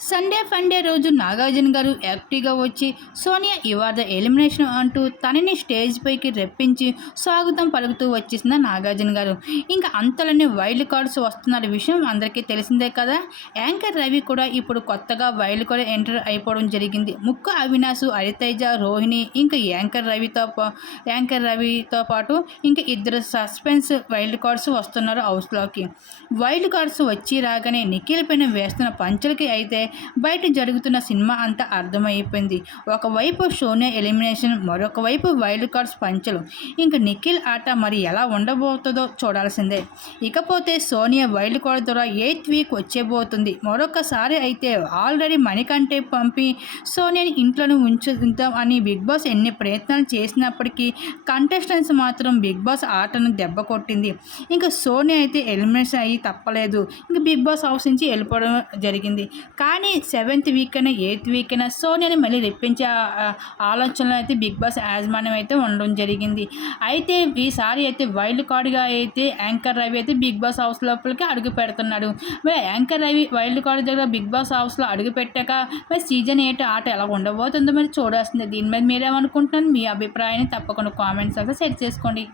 Sunday funday రోజు నాగార్జున గారు యాక్టివ్గా వచ్చి సోనియా ఇవాద ఎలిమినేషన్ అంటూ తనని స్టేజ్ పైకి రెప్పించి స్వాగతం పలుకుతూ వచ్చేసిన నాగార్జున గారు. ఇంకా అంతలోనే వైల్డ్ కార్డ్స్ వస్తున్న విషయం అందరికీ తెలిసిందే కదా. యాంకర్ రవి కూడా ఇప్పుడు కొత్తగా వైల్డ్ కార్డ్ ఎంటర్ అయిపోవడం జరిగింది. ముక్కు అవినాశ్ హరితేజ రోహిణి ఇంకా యాంకర్ రవితో పా- యాంకర్ రవితో పాటు ఇంకా ఇద్దరు సస్పెన్స్ వైల్డ్ కార్డ్స్ వస్తున్నారు హౌస్లోకి. వైల్డ్ కార్డ్స్ వచ్చి రాగానే నిఖిల్ పైన వేస్తున్న పంచులకి అయితే బయట జరుగుతున్న సినిమా అంతా అర్థమైపోయింది. ఒకవైపు సోనియా ఎలిమినేషన్ మరొక వైపు వైల్డ్ కార్డ్స్ పంచలు. ఇంకా నిఖిల్ ఆట మరి ఎలా ఉండబోతుందో చూడాల్సిందే. ఇకపోతే సోనియా వైల్డ్ కార్డ్ ద్వారా ఎయిత్ వీక్ వచ్చేబోతుంది? మరొకసారి అయితే ఆల్రెడీ మణికంటే పంపి సోనియాని ఇంట్లోనే ఉంచుతాం అని బిగ్ బాస్ ఎన్ని ప్రయత్నాలు చేసినప్పటికీ కంటెస్టెంట్స్ మాత్రం బిగ్ బాస్ ఆటను దెబ్బ కొట్టింది. ఇంకా సోనియా అయితే ఎలిమినేషన్ అయ్యి తప్పలేదు. ఇంకా బిగ్ బాస్ హౌస్ నుంచి వెళ్ళిపోవడం జరిగింది. కానీ కానీ సెవెంత్ వీక్ అయినా ఎయిత్ వీక్ అయినా సోనియాని మళ్ళీ రెప్పించే ఆలోచనలో అయితే బిగ్ బాస్ యాజమాన్యం అయితే ఉండడం జరిగింది. అయితే ఈసారి అయితే వైల్డ్ కార్డ్గా అయితే యాంకర్ రవి అయితే బిగ్ బాస్ హౌస్ లోపలికి అడుగు పెడుతున్నాడు. మరి యాంకర్ రవి వైల్డ్ కార్డ్ దగ్గర బిగ్ బాస్ హౌస్లో అడుగు పెట్టాక మరి సీజన్ ఎయిట్ ఆట ఎలా ఉండబోతుందో మరి చూడాల్సిందే. దీని మీద మీరేమనుకుంటున్నాను మీ అభిప్రాయాన్ని తప్పకుండా కామెంట్స్ అయితే సెట్ చేసుకోండి.